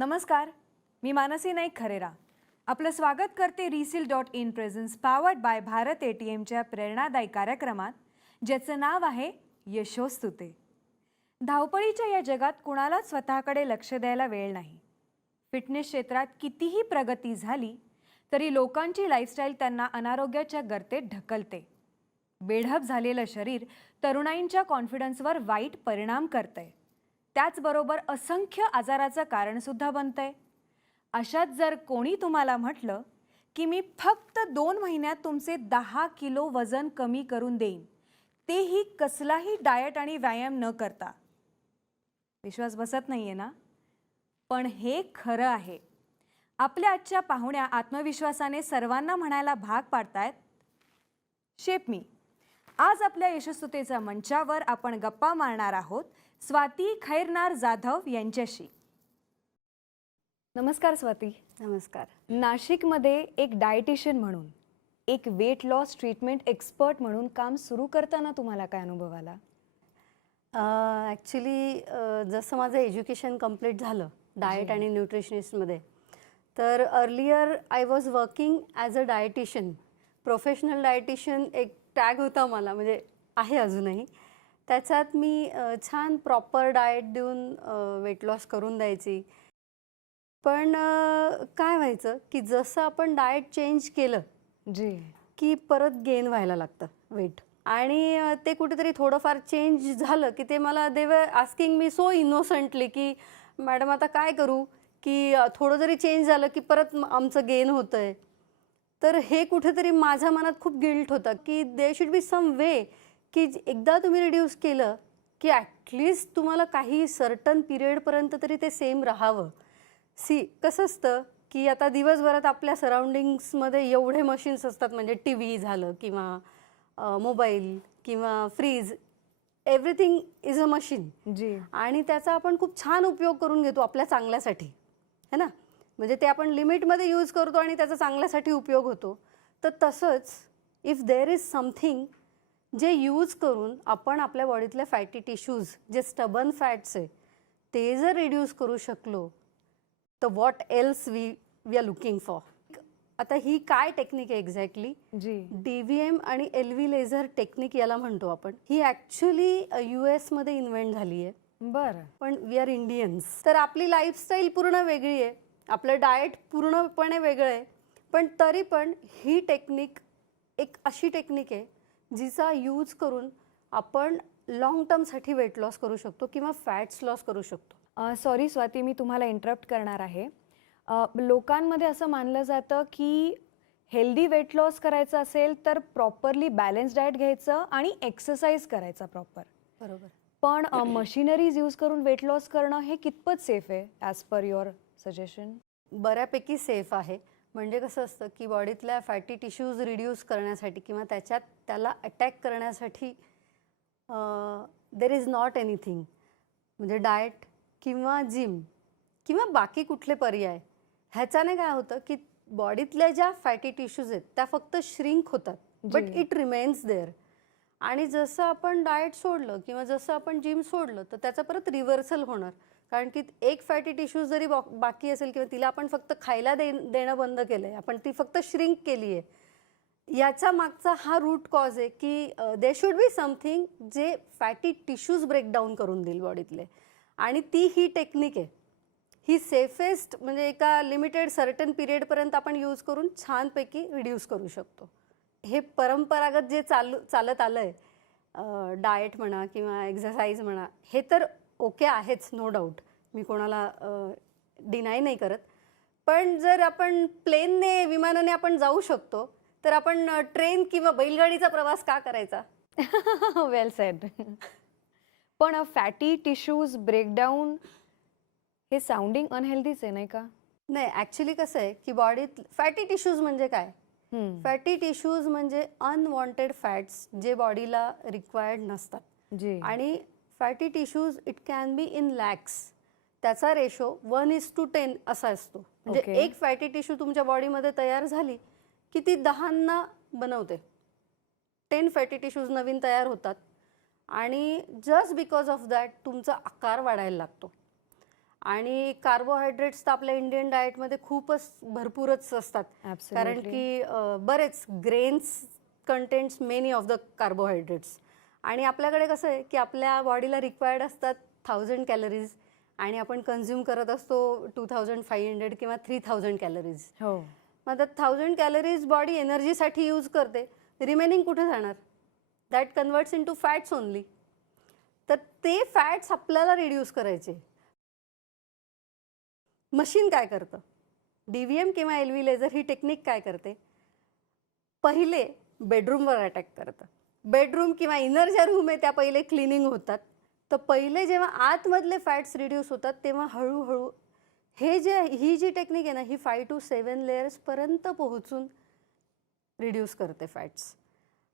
नमस्कार, मी मानसी नाईक खरेरा. आपलं स्वागत करते reseal.in प्रेझेंस पावर्ड बाय भारत ATMच्या प्रेरणादायी कार्यक्रमात, ज्याचं नाव आहे यशोस्तुते. धावपळीच्या या जगात कुणालाच स्वतःकडे लक्ष द्यायला वेळ नाही. फिटनेस क्षेत्रात कितीही प्रगती झाली तरी लोकांची लाईफस्टाईल त्यांना अनारोग्याच्या गर्तेत ढकलते. बेढप झालेलं शरीर तरुणाईंच्या कॉन्फिडन्सवर वाईट परिणाम करते. त्याचबरोबर असंख्य आजाराचं कारणसुद्धा बनते. अशात जर कोणी तुम्हाला म्हटलं की मी फक्त 2 महिन्यात तुमचे 10 किलो वजन कमी करून देईन, तेही कसलाही डाएट आणि व्यायाम न करता, विश्वास बसत नाहीये ना? पण हे खरं आहे. आपल्या आजच्या पाहुण्या आत्मविश्वासाने सर्वांना म्हणायला भाग पाडतायत, शेप मी. आज आपल्या यशस्वीतेच्या मंचावर आपण गप्पा मारणार आहोत स्वाती खैरनार जाधव यांच्याशी. नमस्कार स्वाती. नमस्कार. नाशिकमध्ये एक डायटिशियन म्हणून, एक वेट लॉस ट्रीटमेंट एक्सपर्ट म्हणून काम सुरू करताना तुम्हाला काय अनुभव आला? ॲक्च्युली जसं माझं एज्युकेशन कंप्लीट झालं डाएट आणि न्यूट्रिशनिस्टमध्ये, तर earlier I was working as a dietitian. Professional dietitian एक टॅग होता मला, म्हणजे आहे अजूनही. त्याच्यात मी छान प्रॉपर डाएट देऊन वेट लॉस करून द्यायची. पण काय व्हायचं की जसं आपण डाएट चेंज केलं की परत गेन व्हायला लागतं वेट. आणि ते कुठेतरी थोडंफार चेंज झालं की ते मला दे were asking me so innocently की मॅडम आता काय करू, की थोडं जरी चेंज झालं की परत आमचं गेन होतं आहे. तर हे कुठेतरी माझ्या मनात खूप गिल्ट होतं की देअर शुड बी सम वे की एकदा तुम्ही रिड्यूस केलं की ॲटलिस्ट तुम्हाला काही सर्टन पिरियडपर्यंत तरी ते सेम राहावं. कसं असतं की आता दिवसभरात आपल्या सराउंडिंग्समध्ये एवढे मशीन्स असतात, म्हणजे टी व्ही झालं किंवा मोबाईल किंवा fridge, everything is a machine. आणि त्याचा आपण खूप छान उपयोग करून घेतो आपल्या चांगल्यासाठी, है ना? म्हणजे ते आपण लिमिटमध्ये यूज करतो आणि त्याचा चांगल्यासाठी उपयोग होतो. तर तसंच इफ देअर इज समथिंग जे यूज करून आपण आपल्या बॉडीतले फॅटी टिश्यूज, जे स्टबन फॅट्स आहे, ते जर रिड्यूस करू शकलो तर what else we are looking for. आता ही काय टेक्निक आहे एक्झॅक्टली? DVM आणि LV लेझर टेक्निक याला म्हणतो आपण. ही ॲक्च्युली US मध्ये इन्व्हेंट झाली आहे. बरं. पण वी आर इंडियन्स, तर आपली लाईफस्टाईल पूर्ण वेगळी आहे, आपलं डाएट पूर्णपणे वेगळं आहे. पण तरी पण ही टेक्निक एक अशी टेक्निक आहे जिचा यूज करून आपण लॉंग टर्मसाठी वेट लॉस करू शकतो किंवा फॅट्स लॉस करू शकतो. सॉरी स्वाती, मी तुम्हाला इंटरप्ट करणार आहे. लोकांमध्ये असं मानलं जातं की हेल्दी वेट लॉस करायचं असेल तर प्रॉपरली बॅलन्स डाएट घ्यायचं आणि एक्सरसाइज करायचा प्रॉपर. बरोबर. पण मशिनरीज यूज करून वेट लॉस करणं हे कितपत सेफ आहे ॲज पर युअर सजेशन? बऱ्यापैकी सेफ आहे. म्हणजे कसं असतं की बॉडीतल्या फॅटी टिश्यूज रिड्यूस करण्यासाठी किंवा त्याला अटॅक करण्यासाठी देर इज नॉट एनिथिंग. म्हणजे डाएट किंवा जिम किंवा बाकी कुठले पर्याय, ह्याच्याने काय होतं की बॉडीतल्या ज्या फॅटी टिश्यूज आहेत त्या फक्त श्रिंक होतात, बट इट रिमेन्स देअर. आणि जसं आपण डाएट सोडलं किंवा जसं आपण जिम सोडलं तर त्याचं परत रिव्हर्सल होणार. कारण की एक फॅटी टिश्यूज जरी बाकी असेल किंवा तिला आपण फक्त खायला देणं बंद केलं आहे, आपण ती फक्त श्रिंक केली आहे, याचा मागचा हा रूट कॉज आहे की दे शुड बी समथिंग जे फॅटी टिश्यूज ब्रेकडाऊन करून देईल बॉडीतले. आणि ती ही टेक्निक आहे. ही सेफेस्ट, म्हणजे एका लिमिटेड सर्टन पिरियडपर्यंत आपण यूज करून छानपैकी रिड्यूस करू शकतो. हे परंपरागत जे चालत आलं आहे, डाएट म्हणा किंवा एक्सरसाइज म्हणा, हे तर ओके आहेच, नो डाऊट, मी कोणाला डिनाय नाही करत. पण जर आपण प्लेनने, विमानाने आपण जाऊ शकतो, तर आपण ट्रेन किंवा बैलगाडीचा प्रवास का करायचा? वेल सेड. पण फॅटी टिश्यूज ब्रेकडाऊन हे साऊंडिंग अनहेल्दीच आहे, नाही का? नाही, ॲक्च्युली कसं आहे की बॉडीत फॅटी टिश्यूज म्हणजे काय? फॅटी टिश्यूज म्हणजे अनवॉन्टेड फॅट्स जे बॉडीला रिक्वायर्ड नसतात. आणि fatty tissues it can be in lakhs. त्याचा रेशो 1:10 असा असतो. म्हणजे एक फॅटी टिश्यू तुमच्या बॉडीमध्ये तयार झाली की ती 10 बनवते. 10 फॅटी टिश्यूज नवीन तयार होतात आणि जस्ट बिकॉज ऑफ दॅट तुमचा आकार वाढायला लागतो. आणि कार्बोहायड्रेट्स तर आपल्या इंडियन डाएटमध्ये खूपच भरपूरच असतात. कारण की बरेच grains contents many of the carbohydrates. आणि आपल्याकडे कसं आहे की आपल्या बॉडीला रिक्वायर्ड असतात 1000 कॅलरीज आणि आपण कन्झ्युम करत असतो 2500 किंवा 3000 कॅलरीज. हो. मग 1000 कॅलरीज बॉडी एनर्जीसाठी यूज करते, रिमेनिंग कुठे जाणार? That converts into fats only. तर ते फॅट्स आपल्याला रिड्यूस करायचे. मशीन काय करतं? DVM किंवा LV लेझर ही टेक्निक काय करते? पहिले बेडरूमवर अटॅक करतं. बेडरूम किंवा इनर ज्या रूम आहे त्या पहिले क्लिनिंग होतात. तर पहिले जेव्हा आतमधले फॅट्स रिड्यूस होतात तेव्हा हळूहळू ही जी टेक्निक आहे ना, ही 5 to 7 लेयर्सपर्यंत पोहोचून रिड्यूस करते फॅट्स.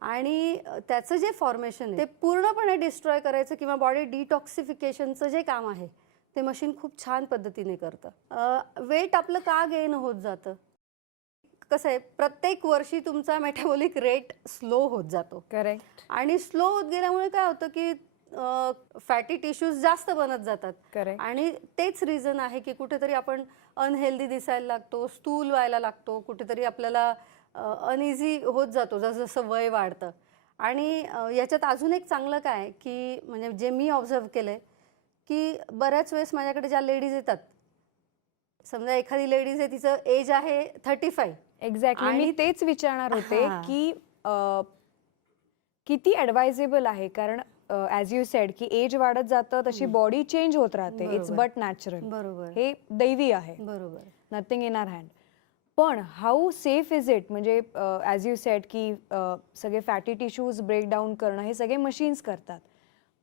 आणि त्याचं जे फॉर्मेशन आहे ते पूर्णपणे डिस्ट्रॉय करायचं किंवा बॉडी डिटॉक्सिफिकेशनचं जे काम आहे ते मशीन खूप छान पद्धतीने करतं. वेट आपलं का गेन होत जातं? कसं आहे, प्रत्येक वर्षी तुमचा मेटाबॉलिक रेट स्लो होत जातो. करेक्ट. आणि स्लो होत गेल्यामुळे काय होतं की फॅटी टिश्यूज जास्त बनत जातात. करेक्ट. आणि तेच रिझन आहे की कुठेतरी आपण अनहेल्दी दिसायला लागतो, स्थूल व्हायला लागतो, कुठेतरी आपल्याला अनइझी होत जातो जसं जसं वय वाढतं. आणि याच्यात अजून एक चांगलं काय की म्हणजे जे मी ऑब्झर्व केलं आहे की बऱ्याच वेळेस माझ्याकडे ज्या लेडीज येतात, समजा एखादी लेडीज आहे तिचं एज आहे 35. एक्झॅक्टली. मी तेच विचारणार होते की किती ॲडवायझेबल आहे, कारण ॲज यू सेड की एज वाढत जातं तशी बॉडी चेंज होत राहते. It's but natural. बरोबर. हे दैवी आहे. बरोबर. Nothing in hour hand. पण हाऊ सेफ इज इट? म्हणजे ॲज यू सेड की सगळे फॅटी टिश्यूज ब्रेकडाऊन करणं हे सगळे मशीन्स करतात,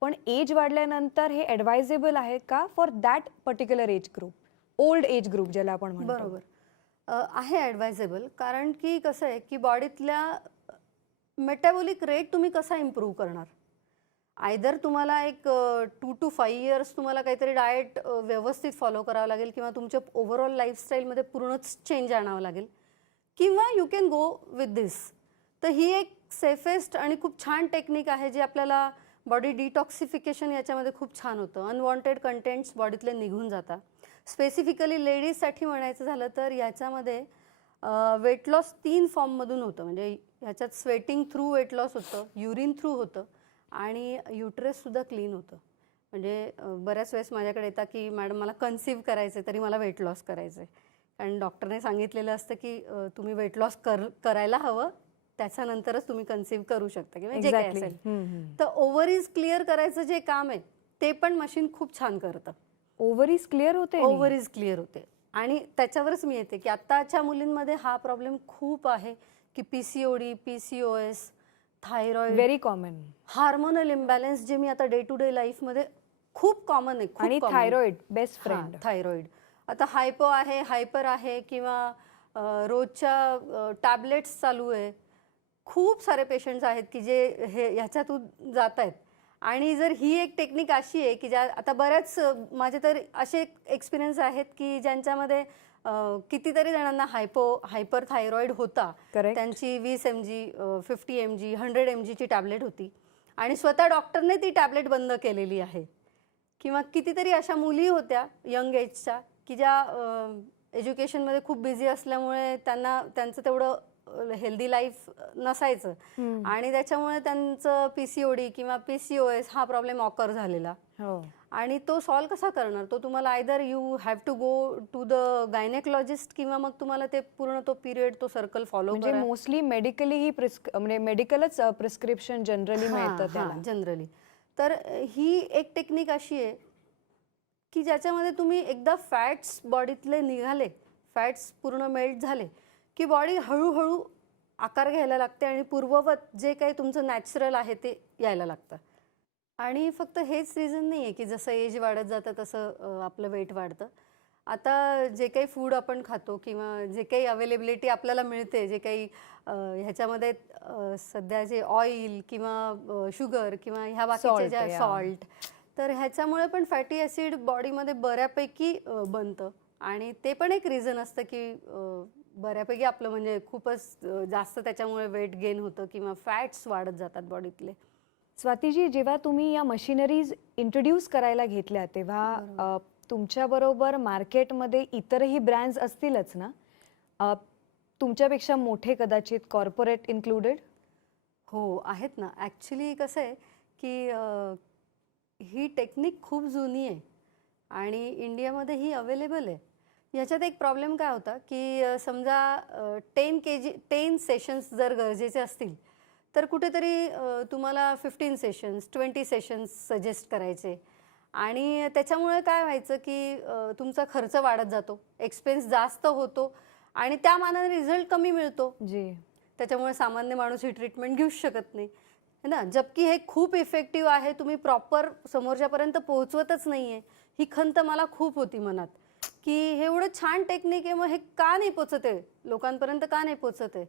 पण एज वाढल्यानंतर हे ॲडवायझेबल आहे का for that particular age group, old age group ज्याला आपण म्हणतो? बरोबर. आहे ॲडवायझेबल. कारण की कसं आहे की बॉडीतल्या मेटाबॉलिक रेट तुम्ही कसा इम्प्रूव्ह करणार? आयदर तुम्हाला एक 2 to 5 इयर्स तुम्हाला काहीतरी डाएट व्यवस्थित फॉलो करावं लागेल किंवा तुमच्या ओव्हरऑल लाईफस्टाईलमध्ये पूर्णच चेंज आणावं लागेल, किंवा यू कॅन गो विथ दिस. तर ही एक सेफेस्ट आणि खूप छान टेक्निक आहे जी आपल्याला बॉडी डिटॉक्सिफिकेशन याच्यामध्ये खूप छान होतं. अनवॉन्टेड कंटेंट्स बॉडीतले निघून जातात. स्पेसिफिकली लेडीजसाठी म्हणायचं झालं तर याच्यामध्ये वेट लॉस 3 फॉर्ममधून होतं. म्हणजे ह्याच्यात स्वेटिंग थ्रू वेट लॉस होतं, युरिन थ्रू होतं आणि युटरससुद्धा क्लीन होतं. म्हणजे बऱ्याच वेळेस माझ्याकडे येतात की मॅडम मला कन्सीव्ह करायचं आहे तरी मला वेट लॉस करायचं आहे. कारण डॉक्टरने सांगितलेलं असतं की तुम्ही वेट लॉस करायला हवं, त्याच्यानंतरच तुम्ही कन्सीव्ह करू शकता किंवा जे काय असेल. तर ओव्हरीज क्लिअर करायचं जे काम आहे ते पण मशीन खूप छान करतं. ओव्हरीज क्लिअर होते? ओव्हरीज क्लिअर होते. आणि त्याच्यावरच मी येते की आत्ताच्या मुलींमध्ये हा प्रॉब्लेम खूप आहे की PCOD, PCOS, thyroid, very common. Hormonal imbalance जे मी आता डे टू डे लाईफमध्ये खूप कॉमन आहे. आणि थायरॉइड बेस्ट फ्रेंड. थायरॉइड आता हायपो आहे, हायपर आहे किंवा रोजच्या टॅबलेट्स चालू आहे. खूप सारे पेशंट्स आहेत की जे ह्याच्यातून जात आहेत. आणि जर ही एक टेक्निक अशी आहे की ज्या आता बऱ्याच माझे तर असे एक्सपिरियन्स आहेत की ज्यांच्यामध्ये कितीतरी जणांना हायपर थायरॉइड होता. त्यांची 20 mg, 50 mg, 100 mg ची टॅबलेट होती आणि स्वतः डॉक्टरने ती टॅबलेट बंद केलेली आहे. किंवा कितीतरी अशा मुली होत्या यंग एजच्या की ज्या एज्युकेशनमध्ये खूप बिझी असल्यामुळे त्यांचं तेवढं हेल्दी लाईफ नसायचं आणि त्याच्यामुळे त्यांचं PCOD किंवा PCOS हा प्रॉब्लेम ऑकर झालेला. आणि तो सॉल्व कसा करणार? तो तुम्हाला either you have to go to the gynaecologist किंवा मग तुम्हाला ते पूर्ण तो पिरियड तो सर्कल फॉलो म्हणजे मोस्टली मेडिकली ही म्हणजे मेडिकलच प्रिस्क्रिप्शन जनरली मिळतं त्याला जनरली. तर ही एक टेक्निक अशी आहे की ज्याच्यामध्ये तुम्ही एकदा फॅट्स बॉडीतले निघाले, फॅट्स पूर्ण मेल्ट झाले की बॉडी हळूहळू आकार घ्यायला लागते आणि पूर्ववत जे काही तुमचं नॅचरल आहे ते यायला लागतं. आणि फक्त हेच रिझन नाही आहे की जसं एज वाढत जातं तसं आपलं वेट वाढतं. आता जे काही फूड आपण खातो किंवा जे काही अवेलेबिलिटी आपल्याला मिळते, जे काही ह्याच्यामध्ये सध्या जे ऑइल किंवा शुगर किंवा ह्या बाकीचे ज्या सॉल्ट, तर ह्याच्यामुळे पण फॅटी ॲसिड बॉडीमध्ये बऱ्यापैकी बनतं. आणि ते पण एक रिझन असतं की बऱ्यापैकी आपलं म्हणजे खूपच जास्त त्याच्यामुळे वेट गेन होतं किंवा फॅट्स वाढत जातात बॉडीतले. स्वातीजी, जेव्हा तुम्ही या मशिनरीज इंट्रोड्यूस करायला घेतल्या तेव्हा तुमच्याबरोबर मार्केटमध्ये इतरही ब्रँड्स असतीलच ना? तुमच्यापेक्षा मोठे कदाचित कॉर्पोरेट इन्क्लुडेड? हो, आहेत ना. ॲक्च्युली कसं आहे, की ही टेक्निक खूप जुनी आहे आणि इंडियामध्ये ही अवेलेबल आहे. ह्याच्यात एक प्रॉब्लेम काय होता, की समजा 10 सेशन्स जर गरजेचे असतील, तर कुठेतरी तुम्हाला 15 सेशन्स, 20 सेशन्स सजेस्ट करायचे आणि त्याच्यामुळे काय व्हायचं, की तुमचा खर्च वाढत जातो, एक्सपेन्स जास्त होतो आणि त्या मानाने रिझल्ट कमी मिळतो. जी. त्याच्यामुळे सामान्य माणूस ही ट्रीटमेंट घेऊच शकत नाही, है ना. जबकि हे खूप इफेक्टिव्ह आहे, तुम्ही प्रॉपर समोरच्यापर्यंत पोहोचवतच नाही आहे. ही खंत मला खूप होती मनात, की हे एवढं छान टेक्निक आहे, मग हे का नाही पोचत आहे, लोकांपर्यंत का नाही पोचत आहे.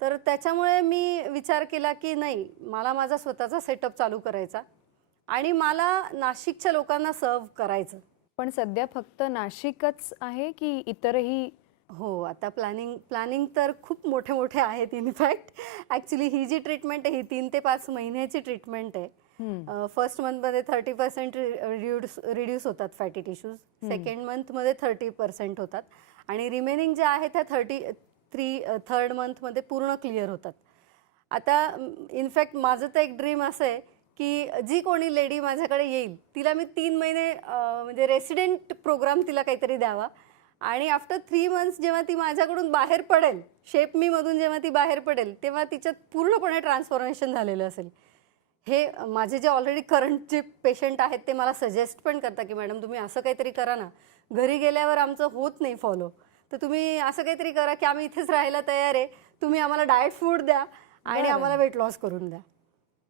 तर त्याच्यामुळे मी विचार केला, की नाही, मला माझा स्वतःचा सेटअप चालू करायचा आणि मला नाशिकच्या लोकांना सर्व्ह करायचं. पण सध्या फक्त नाशिकच आहे की इतरही? हो, आता प्लॅनिंग तर खूप मोठे आहेत इनफॅक्ट. ॲक्च्युली ही जी ट्रीटमेंट आहे ही 3 ते 5 महिन्याची ट्रीटमेंट आहे. फर्स्ट मंथमध्ये 30% रिड्यूस होतात फॅटी टिश्यूज, सेकंड मंथमध्ये 30% होतात आणि रिमेनिंग जे आहे त्या थर्ड मंथमध्ये पूर्ण क्लिअर होतात. आता इनफॅक्ट माझं तर एक ड्रीम असं आहे, की जी कोणी लेडी माझ्याकडे येईल तिला मी 3 महिने म्हणजे रेसिडेंट प्रोग्राम तिला काहीतरी द्यावा आणि आफ्टर 3 मंथ्स जेव्हा ती माझ्याकडून बाहेर पडेल, शेप मीमधून जेव्हा ती बाहेर पडेल, तेव्हा तिच्यात पूर्णपणे ट्रान्सफॉर्मेशन झालेलं असेल. हे माझे जे ऑलरेडी करंट जे पेशंट आहेत ते मला सजेस्ट पण करतात, की मॅडम तुम्ही असं काहीतरी करा ना, घरी गेल्यावर आमचं होत नाही फॉलो, तर तुम्ही असं काहीतरी करा, की आम्ही इथेच राहायला तयार आहे, तुम्ही आम्हाला डाएट फूड द्या आणि आम्हाला वेट लॉस करून द्या.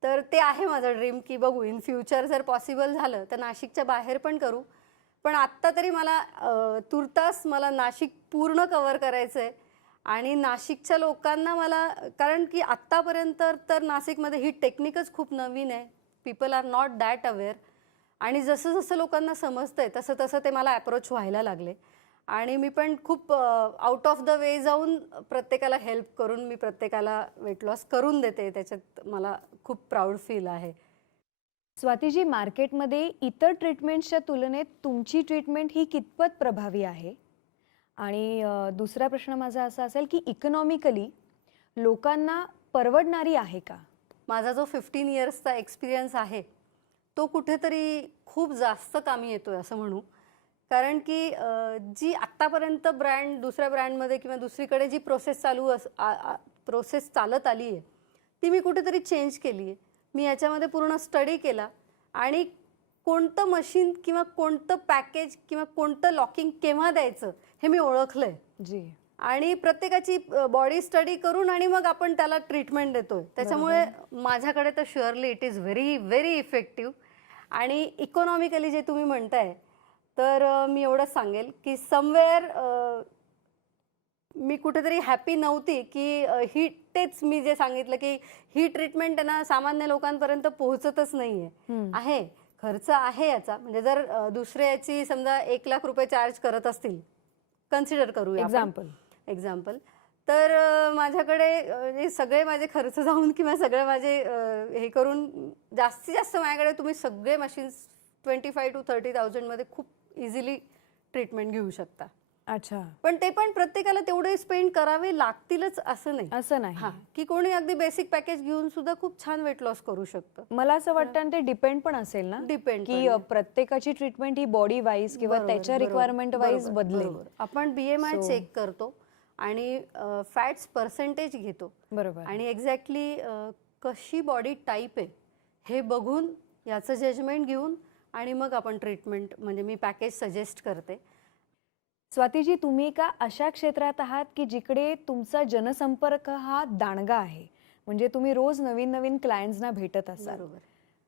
तर ते आहे माझं ड्रीम, की बघू इन फ्युचर जर पॉसिबल झालं तर नाशिकच्या बाहेर पण करू. पण आत्ता तरी मला तुर्तास मला नाशिक पूर्ण कव्हर करायचं आहे आणि नाशिकच्या लोकांना मला, कारण की आत्तापर्यंत तर नाशिकमध्ये ही टेक्निकच खूप नवीन आहे. People are not that aware आणि जसं जसं लोकांना समजतं आहे तसं तसं ते मला अप्रोच व्हायला लागले आणि मी पण खूप आउट ऑफ द वे जाऊन प्रत्येकाला हेल्प करून मी प्रत्येकाला वेट लॉस करून देते. त्याच्यात मला खूप प्राऊड फील आहे. स्वातीजी, मार्केटमध्ये इतर ट्रीटमेंट्सच्या तुलनेत तुमची ट्रीटमेंट ही कितपत प्रभावी आहे? आणि दुसरा प्रश्न माझा असा असेल की इकॉनॉमिकली लोकांना परवडणारी आहे का? माझा जो 15 इयर्सचा एक्सपिरियन्स आहे तो कुठेतरी खूप जास्त कामी येतोय असं म्हणू. कारण की जी आत्तापर्यंत दुसऱ्या ब्रँडमध्ये किंवा दुसरीकडे जी प्रोसेस चालत आली आहे ती मी कुठेतरी चेंज केली आहे. मी याच्यामध्ये पूर्ण स्टडी केला आणि कोणतं मशीन किंवा कोणतं पॅकेज किंवा कोणतं लॉकिंग केव्हा द्यायचं हे मी ओळखलं आहे. जी. आणि प्रत्येकाची बॉडी स्टडी करून आणि मग आपण त्याला ट्रीटमेंट देतोय. त्याच्यामुळे माझ्याकडे तर surely it is very very effective. आणि इकॉनॉमिकली जे तुम्ही म्हणताय तर मी एवढंच सांगेल की समवेअर मी कुठेतरी हॅपी नव्हती की तेच मी जे सांगितलं की ही ट्रीटमेंट ना सामान्य लोकांपर्यंत पोहोचतच नाहीये. आहे खर्च आहे याचा, म्हणजे जर दुसरे याची समजा 1 लाख रुपये चार्ज करत असतील, कन्सिडर करूया एक्झाम्पल, तर माझ्याकडे सगळे माझे खर्च जाऊन किंवा सगळे माझे हे करून जास्तीत जास्त माझ्याकडे तुम्ही सगळे मशीन्स 25,000 to 30,000 मध्ये खूप इझिली ट्रीटमेंट घेऊ शकता. अच्छा. पण ते पण प्रत्येकाला तेवढे स्पेंड करावे लागतीलच असं नाही. हां, की कोणी अगदी बेसिक पॅकेज घेऊन सुद्धा खूप छान वेट लॉस करू शकतं. मला असं वाटतं आणि ते डिपेंड पण असेल ना, डिपेंड की प्रत्येकाची ट्रीटमेंट ही बॉडी वाईज किंवा त्याच्या रिक्वायरमेंट वाईज बदलेल. आपण BMI चेक करतो आणि फॅट्स पर्सेंटेज घेतो. बरोबर. आणि एक्झॅक्टली कशी बॉडी टाईप आहे हे बघून याचं जजमेंट घेऊन आणि मग आपण ट्रीटमेंट म्हणजे मी पॅकेज सजेस्ट करते. स्वातीजी, तुम्ही एका अशा क्षेत्रात आहात की जिकडे तुमचा जनसंपर्क हा दांडगा आहे, म्हणजे तुम्ही रोज नवीन नवीन क्लायंट्सना भेटत असाल. बरोबर.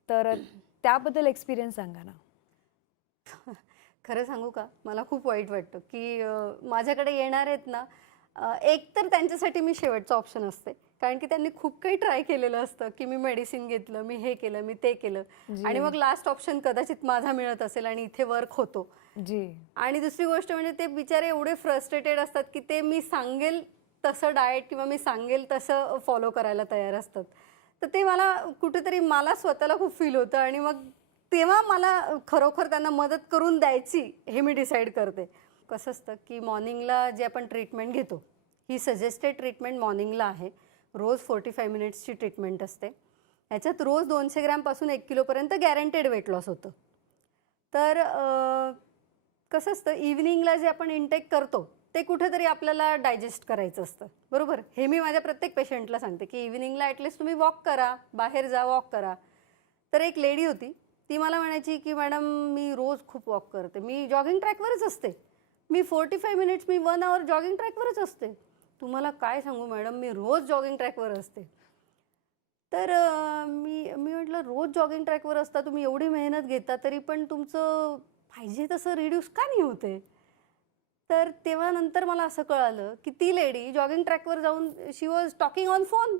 तर त्याबद्दल एक्सपिरियन्स सांगा ना. खरं सांगू का, मला खूप वाईट वाटतं की माझ्याकडे येणार आहेत ना, एक तर त्यांच्यासाठी मी शेवटचा ऑप्शन असते, कारण की त्यांनी खूप काही ट्राय केलेलं असतं की मी मेडिसिन घेतलं, मी हे केलं, मी ते केलं आणि मग लास्ट ऑप्शन कदाचित माझा मिळत असेल आणि इथे वर्क होतो. जी. आणि दुसरी गोष्ट म्हणजे ते बिचारे एवढे फ्रस्ट्रेटेड असतात की ते मी सांगेल तसं डाएट किंवा मी सांगेल तसं फॉलो करायला तयार असतात. तर ते मला कुठेतरी मला स्वतःला खूप फील होतं आणि मग तेव्हा मला खरोखर त्यांना मदत करून द्यायची हे मी डिसाईड करते. कसं असतं की मॉर्निंगला जे आपण ट्रीटमेंट घेतो, ही सजेस्टेड ट्रीटमेंट मॉर्निंगला आहे. रोज 45 मिनिट्सची ट्रीटमेंट असते. ह्याच्यात रोज 200 ग्रॅमपासून 1 किलोपर्यंत गॅरंटेड वेट लॉस होतं. तर कसं असतं इव्हनिंगला जे आपण इनटेक करतो ते कुठेतरी आपल्याला डायजेस्ट करायचं असतं, बरोबर. हे मी माझ्या प्रत्येक पेशंटला सांगते की इव्हनिंगला ॲटलिस्ट तुम्ही वॉक करा, बाहेर जा, वॉक करा. तर एक लेडी होती, ती मला म्हणायची की मॅडम मी रोज खूप वॉक करते, मी जॉगिंग ट्रॅकवरच असते, मी 45 मिनिट्स मी 1 आवर जॉगिंग ट्रॅकवरच असते. तुम्हाला काय सांगू मॅडम, मी रोज जॉगिंग ट्रॅकवर असते. तर मी मी म्हटलं रोज जॉगिंग ट्रॅकवर असता, तुम्ही एवढी मेहनत घेता तरी पण तुमचं पाहिजे तसं रिड्यूस का नाही होते. तर तेव्हा नंतर मला असं कळालं की ती लेडी जॉगिंग ट्रॅकवर जाऊन शी वॉज टॉकिंग ऑन फोन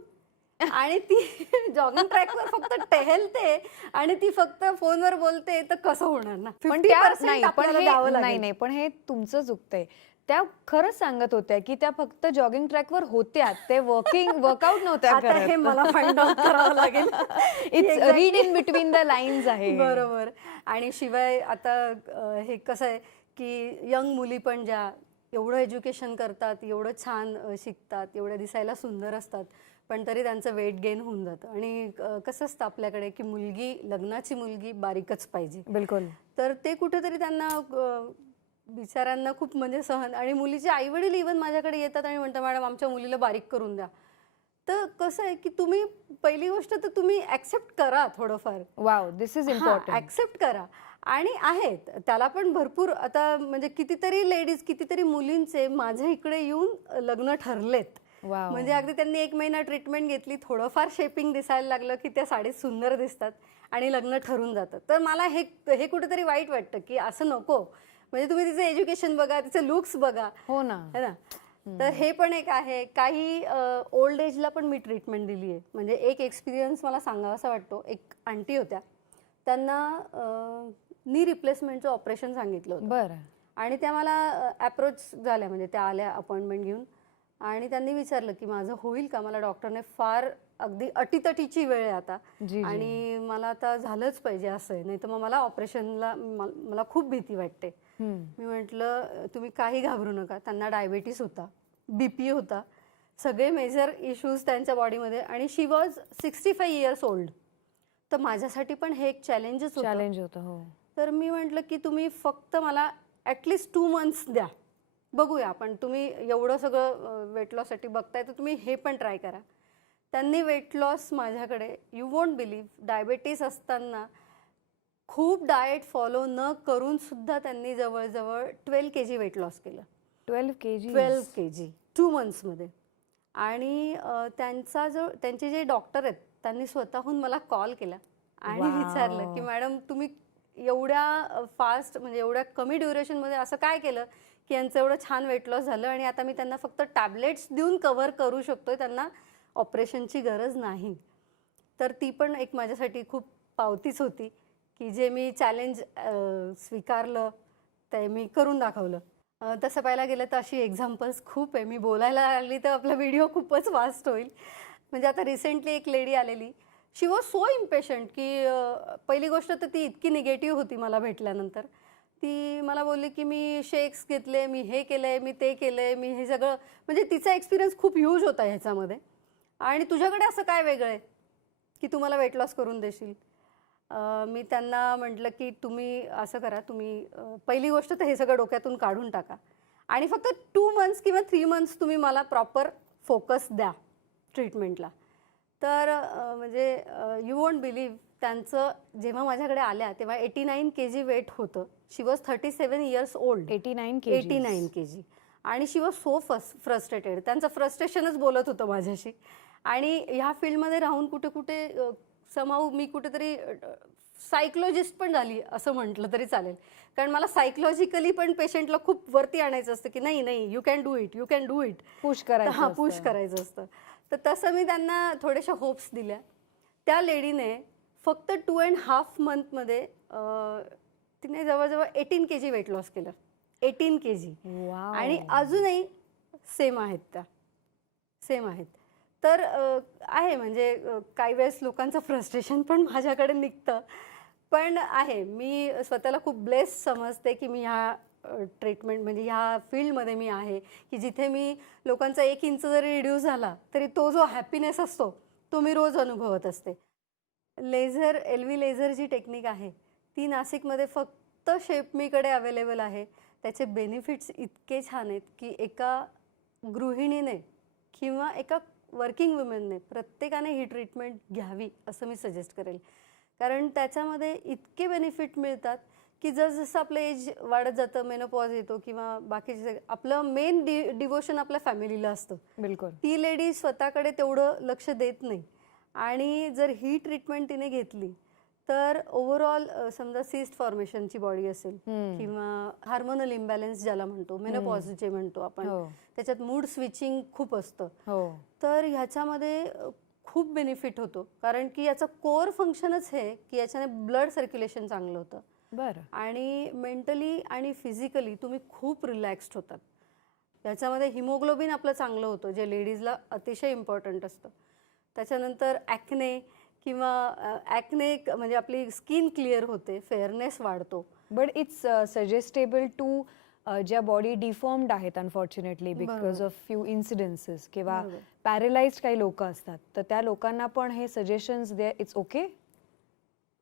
आणि ती जॉगिंग ट्रॅकवर फक्त टहलते आणि ती फक्त फोनवर बोलते, तर कसं होणार ना. पण त्या 50% नाही पण आपल्याला हे द्यावं नाही लागेल. नाही पण हे तुमचं चुकतंय. त्या खरंच सांगत होत्या की त्या फक्त जॉगिंग ट्रॅकवर होत्या, ते वर्कआउट नव्हत्या आता हे करत. मला फाइंड आउट करावं लागेल. It's Exactly. Read in between the lines आहे. बरोबर. आणि शिवाय आता हे कसं आहे की यंग मुली पण ज्या एवढं एज्युकेशन करतात, एवढं छान शिकतात, एवढ्या दिसायला सुंदर असतात, पण तरी त्यांचं वेट गेन होऊन जातं. आणि कसं असतं आपल्याकडे की मुलगी, लग्नाची मुलगी बारीकच पाहिजे. बिलकुल. तर ते कुठेतरी त्यांना बिचाऱ्यांना खूप म्हणजे सहन. आणि मुलीचे आईवडील इवन माझ्याकडे येतात आणि म्हणतात मॅडम आमच्या मुलीला बारीक करून द्या. तर कसं आहे की तुम्ही पहिली गोष्ट तर तुम्ही ॲक्सेप्ट करा थोडंफार. Wow, this is important. Accept करा. आणि आहेत त्याला पण भरपूर आता म्हणजे कितीतरी लेडीज, कितीतरी मुलींचे माझ्या इकडे येऊन लग्न ठरलेत. वाव. म्हणजे अगदी त्यांनी 1 महिना ट्रीटमेंट घेतली, थोडंफार शेपिंग दिसायला लागलं की त्या साडीत सुंदर दिसतात आणि लग्न ठरून जातं. तर मला हे कुठेतरी वाईट वाटतं की असं नको. म्हणजे तुम्ही तिचं एज्युकेशन बघा, तिचं लुक्स बघा, हो ना. है ना. तर हे पण एक आहे. काही ओल्ड एजला पण मी ट्रीटमेंट दिली आहे. म्हणजे एक एक्सपिरियन्स मला सांगावासा वाटतो. एक आंटी होत्या, त्यांना नी रिप्लेसमेंटचं ऑपरेशन सांगितलं होतं. बरं. आणि त्या मला ॲप्रोच झाल्या, म्हणजे त्या आल्या अपॉइंटमेंट घेऊन आणि त्यांनी विचारलं की माझं होईल का. मला डॉक्टरने फार अगदी अटीतटीची वेळ आहे आता जी, जी. आणि मला आता झालंच पाहिजे असं आहे, नाही तर मग मला ऑपरेशनला मला खूप भीती वाटते. मी म्हटलं तुम्ही काही घाबरू नका. त्यांना डायबिटीस होता, BP होता, सगळे मेजर इश्यूज त्यांच्या बॉडीमध्ये आणि शी वॉज 65 इयर्स ओल्ड. तर माझ्यासाठी पण हे एक चॅलेंजच होतं. चॅलेंज होतं. हो. तर मी म्हटलं की तुम्ही फक्त मला ॲटलिस्ट 2 मंथ्स द्या, बघूया आपण. तुम्ही एवढं सगळं वेट लॉससाठी बघताय तर तुम्ही हे पण ट्राय करा. त्यांनी वेट लॉस माझ्याकडे, यू वोंट बिलीव्ह, डायबिटीस असताना खूप डाएट फॉलो न करून सुद्धा त्यांनी जवळजवळ 12 kg वेट लॉस केलं. 12 kg. 12 kg 2 मंथ्समध्ये. आणि त्यांचे जे डॉक्टर आहेत त्यांनी स्वतःहून मला कॉल केला आणि Wow. विचारलं की मॅडम तुम्ही एवढ्या फास्ट म्हणजे एवढ्या कमी ड्युरेशनमध्ये असं काय केलं की यांचं एवढं छान वेट लॉस झालं आणि आता मी त्यांना फक्त टॅबलेट्स देऊन कव्हर करू शकतोय, त्यांना ऑपरेशनची गरज नाही. तर ती पण एक माझ्यासाठी खूप पावतीच होती की जे मी चॅलेंज स्वीकारलं ते मी करून दाखवलं. तसं पाहायला गेलं तर अशी एक्झाम्पल्स खूप आहे. मी बोलायला लागली तर आपला व्हिडिओ खूपच वास्ट होईल. म्हणजे आता रिसेंटली एक लेडी आलेली, शी वॉज सो इम्पेशंट की पहिली गोष्ट तर ती इतकी निगेटिव्ह होती मला भेटल्यानंतर. ती मला बोलली की मी शेक्स घेतले, मी हे केलं आहे, मी ते केलं आहे, मी हे सगळं. म्हणजे तिचा एक्सपिरियन्स खूप ह्यूज होता ह्याच्यामध्ये. आणि तुझ्याकडे असं काय वेगळं आहे की तू मला वेट लॉस करून देशील. मी त्यांना म्हटलं की तुम्ही असं करा, तुम्ही पहिली गोष्ट तर हे सगळं डोक्यातून काढून टाका आणि फक्त 2 मंथ्स किंवा 3 मंथ्स तुम्ही मला प्रॉपर फोकस द्या ट्रीटमेंटला. तर म्हणजे यू वोंट बिलीव्ह, त्यांचं जेव्हा माझ्याकडे आल्या तेव्हा 89 kg वेट होतं. शी was 37 years old. 89 kg. 89 kg. आणि शी वॉज सो फ्रस्ट्रेटेड. त्यांचं फ्रस्ट्रेशनच बोलत होतं माझ्याशी. आणि ह्या फील्डमध्ये राहून कुठे कुठे समाऊ मी कुठेतरी सायकोलॉजिस्ट पण झाली असं म्हटलं तरी चालेल. कारण मला सायकोलॉजिकली पण पेशंटला खूप वरती आणायचं असतं की नाही नाही, you can do it, you can do it. Push करायचं. हां, पुश करायचं असतं. तर तसं मी त्यांना थोड्याशा होप्स दिल्या. त्या लेडीने फक्त 2.5 मंथमध्ये तिने जवळजवळ 18 kg वेट लॉस केलं. 18 kg. वाव. आणि अजूनही सेम आहेत त्या, सेम आहेत. तर आहे म्हणजे काही वेळेस लोकांचं फ्रस्ट्रेशन पण माझ्याकडे निघतं. पण आहे, मी स्वतःला खूप ब्लेस समजते की मी ह्या ट्रीटमेंट म्हणजे ह्या फील्डमध्ये मी आहे, की जिथे मी लोकांचा 1 इंच जरी रिड्यूस झाला, तरी तो जो हॅपीनेस असतो, तो मी रोज अनुभवत असते. लेझर, LV लेझर जी टेक्निक आहे, ती नाशिकमध्ये फक्त शेपमीकडे अवेलेबल आहे. त्याचे बेनिफिट्स इतके छान आहेत, की एका गृहिणीने किंवा एका वर्किंग वुमनने प्रत्येकाने ही ट्रीटमेंट घ्यावी असं मी सजेस्ट करेल. कारण त्याच्यामध्ये इतके बेनिफिट मिळतात, की जसं आपलं एज वाढत जातं, मेनोपॉज येतो किंवा बाकीचे आपलं मेन डिवोशन आपल्या फॅमिलीला असतं. बिलकुल. ती लेडी स्वतःकडे तेवढं लक्ष देत नाही आणि जर ही ट्रीटमेंट तिने घेतली तर ओव्हरऑल समजा सिस्ट फॉर्मेशनची बॉडी असेल किंवा हार्मोनल इम्बॅलन्स ज्याला म्हणतो, मेनोपॉज जे म्हणतो आपण, त्याच्यात मूड स्विचिंग खूप असतं. तर ह्याच्यामध्ये खूप बेनिफिट होतो. कारण की याचं कोर फंक्शनच हे की याच्याने ब्लड सर्क्युलेशन चांगलं होतं. बरं. आणि मेंटली आणि फिजिकली तुम्ही खूप रिलॅक्स्ड होतात. याच्यामध्ये हिमोग्लोबिन आपलं चांगलं होतं, जे लेडीजला अतिशय इम्पॉर्टंट असतं. त्याच्यानंतर ॲक्ने किंवा ॲक्ने म्हणजे आपली स्किन क्लिअर होते, फेअरनेस वाढतो. बट इट्स सजेस्टेबल टू ज्या बॉडी डिफॉर्म्ड आहेत unfortunately because of few incidences किंवा पॅरलाइज्ड काही लोक असतात, तर त्या लोकांना पण हे सजेशन्स दे, इट्स ओके?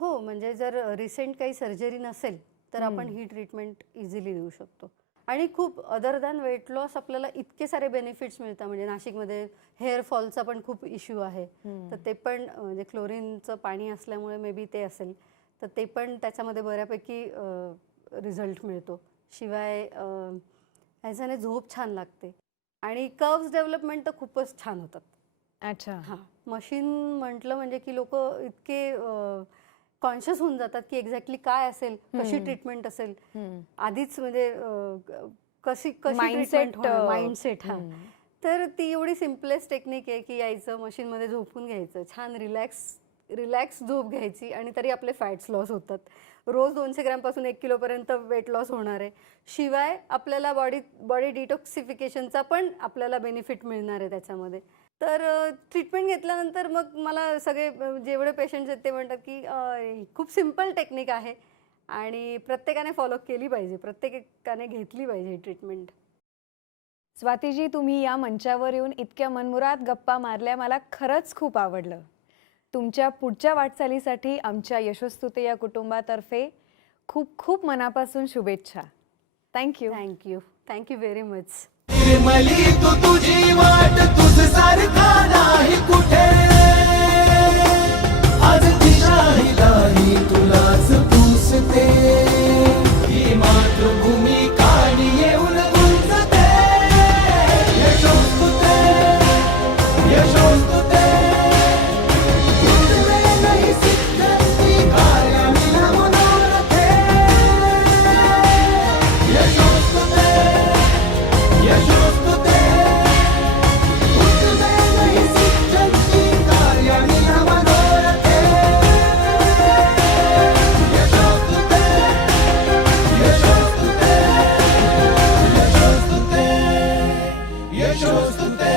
हो, म्हणजे जर रिसेंट काही सर्जरी नसेल तर आपण ही ट्रीटमेंट इझिली देऊ शकतो. आणि खूप अदर दॅन वेट लॉस आपल्याला इतके सारे बेनिफिट्स मिळतात. म्हणजे नाशिकमध्ये हेअर फॉलचा पण खूप इश्यू आहे, तर ते पण म्हणजे क्लोरीनचं पाणी असल्यामुळे मे बी ते असेल, तर ते पण त्याच्यामध्ये बऱ्यापैकी रिझल्ट मिळतो. शिवाय ह्याच्याने झोप छान लागते आणि कर्व्स डेव्हलपमेंट तर खूपच छान होतात. अच्छा. हां, मशीन म्हटलं म्हणजे की लोक इतके कॉन्शियस होऊन जातात की एक्झॅक्टली काय असेल, कशी ट्रीटमेंट असेल, आधीच म्हणजे कशी माइंडसेट. हां, तर ती एवढी सिम्पलेस्ट टेक्निक आहे की यायचं मशीनमध्ये झोपून घ्यायचं, छान रिलॅक्स झोप घ्यायची आणि तरी आपले फॅट्स लॉस होतात. रोज 200 ग्रॅमपासून 1 किलोपर्यंत वेट लॉस होणार आहे. शिवाय आपल्याला बॉडी डिटॉक्सिफिकेशनचा पण आपल्याला बेनिफिट मिळणार आहे त्याच्यामध्ये. तर ट्रीटमेंट घेतल्यानंतर मग मला सगळे जेवढे पेशंट्स आहेत ते म्हणतात की खूप सिम्पल टेक्निक आहे आणि प्रत्येकाने फॉलो केली पाहिजे, प्रत्येकाने घेतली पाहिजे ही ट्रीटमेंट. स्वातीजी, तुम्ही या मंचावर येऊन इतक्या मनमुराद गप्पा मारल्या, मला खरंच खूप आवडलं. तुमच्या पुढच्या वाटचालीसाठी आमच्या यशोस्तुते या कुटुंबातर्फे खूप खूप मनापासून शुभेच्छा. थँक्यू. Thank you very much. निर्मली तू तुझी वाट, तुझ सारखा नाही कुठे. आज दिशाही तुलाच पुसते, ही मातृभूमी काळी येऊन गुंजते. यशोस्तुते, यशोस्तुते, तुझे नाही सिद्धंती कार्यामिला मनोरथे. यशोस्तुते, यशोस्तुते, तुझे नाही सिद्धंती कार्यामिला मनोरथे. यशोस्तुते, यशोस्तुते, यशोस्तुते, यशोस्तुते.